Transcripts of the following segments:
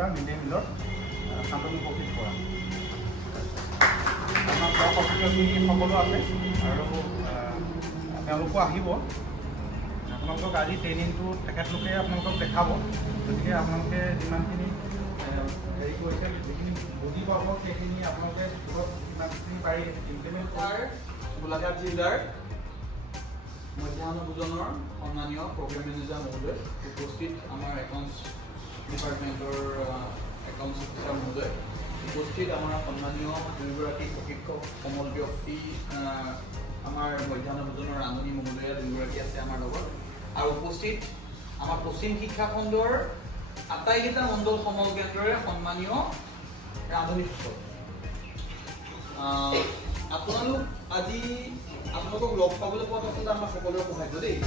Subedar mid day মিলৰ শান্তনু প্ৰকৃত পৰা আমাৰ ব্লক অফিচৰখিনি সকলো আছে আৰু তেওঁলোকো আহিব। আপোনালোকক আজি ট্ৰেইনিংটো তেখেতলোকে আপোনালোকক দেখাব। গতিকে আপোনালোকে যিমানখিনি হেৰি কৰিছে যিখিনি বুজি পাব সেইখিনি আপোনালোকে যিমানখিনি পাৰি ইমপ্লিমেণ্ট কৰাৰ গোলাঘাট জিলাৰ মধ্যাহ্ন ভোজনৰ সন্মানীয় প্ৰগ্ৰেম মেনেজাৰ মহোদয়, উপস্থিত আমাৰ একাউণ্টছ ডিপাৰ্টমেণ্টৰ একাউণ্টছ অফিচাৰ মহোদয়, উপস্থিত আমাৰ সন্মানীয় দুয়োগৰাকী প্ৰশিক্ষক সমল ব্যক্তি, আমাৰ মধ্যাহ্ন ভোজনৰ ৰান্ধনী মহোদয়া দুয়োগৰাকী আছে আমাৰ লগত, আৰু উপস্থিত আমাৰ পশ্চিম শিক্ষা খণ্ডৰ আটাইকেইটা মণ্ডল সমল কেন্দ্ৰৰে সন্মানীয় ৰান্ধনীসকল। আপোনালোক আজি আপোনালোকক লগ পাবলৈ পোৱাটো আচলতে আমাৰ সকলোৰে সৌভাগ্য দেই।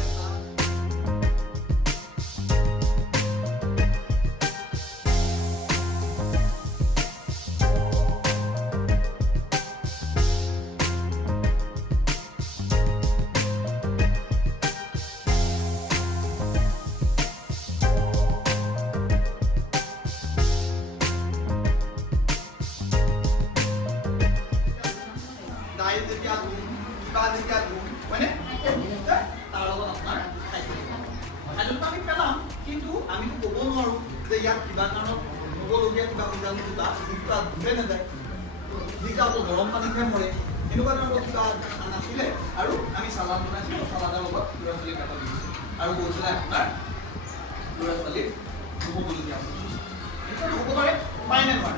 দাইল যেতিয়া ধুম, কিবা যেতিয়া ধুম, হয়নে? তাৰ লগত আপোনাৰ খাদ্যটো আমি পেলাম, কিন্তু আমিতো ক'ব নোৱাৰোঁ যে ইয়াত কিবা কাৰণত হ'বলগীয়া কিবা বীজাণু দুটা যিটো ধুলে নাযায়, যিটো আকৌ গৰম পানীতহে মৰে, এনেকুৱা ধৰণৰ কিবা নাছিলে। আৰু আমি চালাড বনাইছিলোঁ, চালাডৰ লগত ল'ৰা ছোৱালীক কাটা দিছোঁ আৰু গৈ পেলাই আপোনাৰ ল'ৰা ছোৱালীক ধুবলগীয়া সেইটো হ'ব পাৰে, পাৰে নে নোৱাৰে?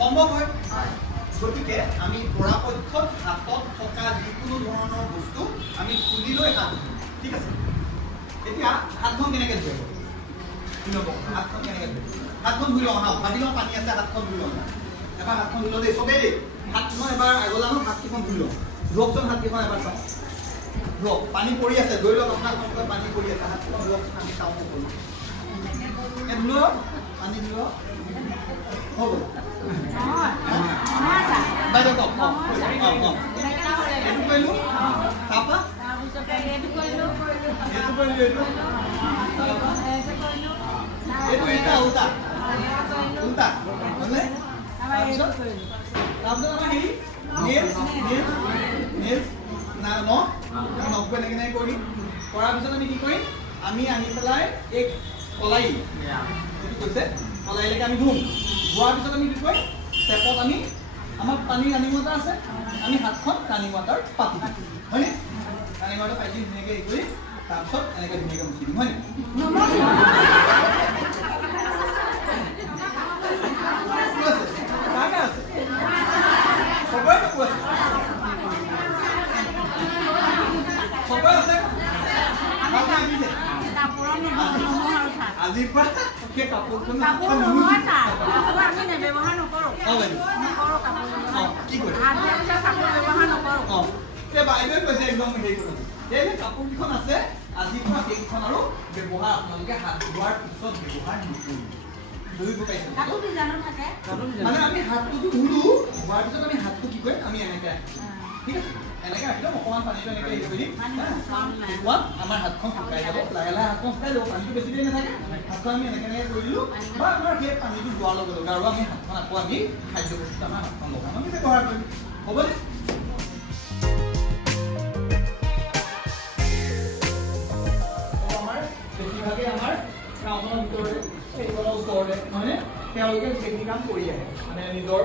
সম্ভৱ হয়। গতিকে আমি পৰাপক্ষত হাতত থকা যিকোনো ধৰণৰ বস্তু আমি খুলি লৈ হাত ধুম, ঠিক আছে? এতিয়া হাতখন কেনেকৈ ধুব? হাতখন কেনেকৈ ধুব? হাতখন ধুই লওঁ, আহক ভাবি লওঁ পানী আছে, হাতখন ধুই লওঁ। এবাৰ হাতখন ধুই লওঁ দেই, চবেই দেই। হাতখন এবাৰ আগলৈ আনো, হাতকেইখন ধুই লওঁ। ধুৱকচোন হাতকেইখন এবাৰ চাওঁ। ধুৱক, পানী পৰি আছে, ধৰি লওক আপোনাৰ হাতত পানী পৰি আছে, হাতখন ধুৱকচোন, আমি চাওঁ সকলো। ধুই পানী ধুই হৈ গ'ল। বাইদেউ কওক, এইটো কৰিলোঁ, তাৰপৰা এইটো কৰিলোঁ, এইটো এটা উল্টা উল্টা হ'লে তাৰপিছত আমাৰ হেৰি নেক্সট নখ এনেকৈ কৰি কৰাৰ পিছত আমি কি কৰিম? আমি আনি পেলাই এই কলাই এইটো কৈছে কলাইলৈকে আমি ধুম। ধোৱাৰ পিছত আমি কি কৰিম? টেপত আমি আমাৰ পানীৰ ৰানিং ৱাটাৰ আছে, আমি হাতখন ৰানিং ৱাটাৰ পাতি দিম, হয়নে? ৰানিং ৱাটাৰ পাতি ধুনীয়াকৈ হেৰি কৰি তাৰপিছত এনেকৈ ধুনীয়াকৈ মুচি দিম, হয়নে? চবৰে কাপোৰ আছে, চবৰে আছে। আজিৰ পৰা সেই কাপোৰখন কি কৰে? বাইদেৱে কৈছে একদম হেৰি কৰিব, এই কাপোৰকেইখন আছে আজিৰ পৰা সেইকেইখন আৰু ব্যৱহাৰ আপোনালোকে হাত ধোৱাৰ পিছত ব্যৱহাৰ নকৰিব। মানে আমি হাতটোতো ধুলো, ধোৱাৰ পিছত আমি হাতটো কি কৰিম? আমি এনেকৈ ঠিক আছে, এনেকৈ ৰাখি ল'ম। অকণমান পানীটো এনেকৈ হেৰি কৰি দিম, আমাৰ হাতখন শুকাই যাব। লাহে লাহে হাতখন শুকাই যাব, পানীটো বেছি দেৰি নাথাকে। হাতখন আমি এনেকৈ এনেকৈ কৰি দিলোঁ, বা আমাৰ সেই পানীটো যোৱাৰ লগে লগে আৰু আমি হাতখন আকৌ আমি খাদ্য বস্তু আমাৰ হাতখন লগাম, আমি ব্যৱহাৰ কৰিম, হ'বনে? আমাৰ বেছিভাগে আমাৰ গাঁওখনৰ ভিতৰতে সেইখনৰ ওচৰতে মানে তেওঁলোকে সেইখিনি কাম কৰি আহে, মানে নিজৰ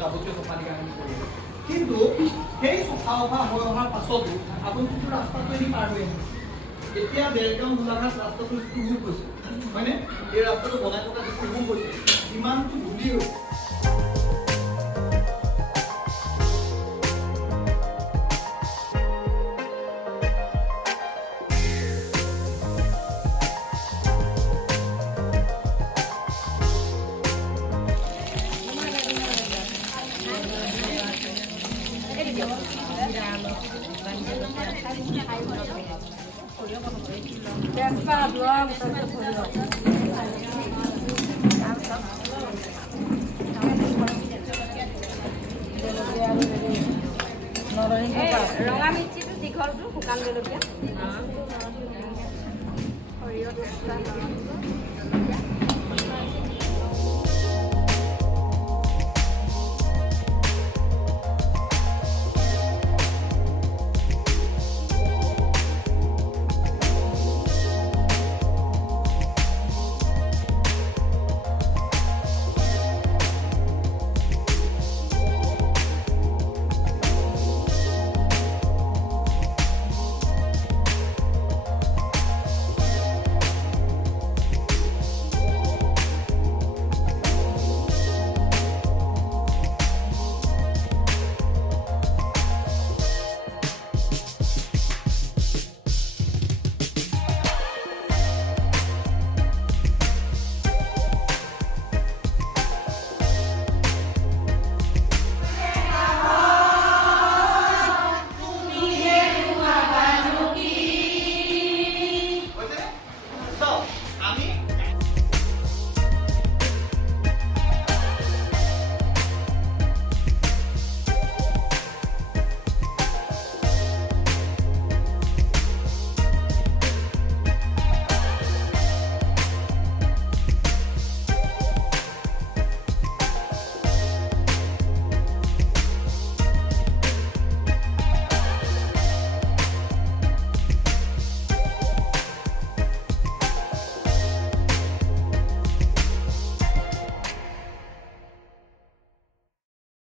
যাৱতীয় চফাদি কাম কৰি আহে। কিন্তু সেই চফা অভা হৈ অহাৰ পাছতো আপুনি যিটো ৰাস্তাটোৱেদি পাৰ হৈ আহে, এতিয়া দেৰগাঁও গোলাঘাট ৰাস্তাটো স্কুল গৈছে, হয়নে? এই ৰাস্তাটো বনাই থকা যিটো গৈছে, যিমানটো ধূলি হৈছে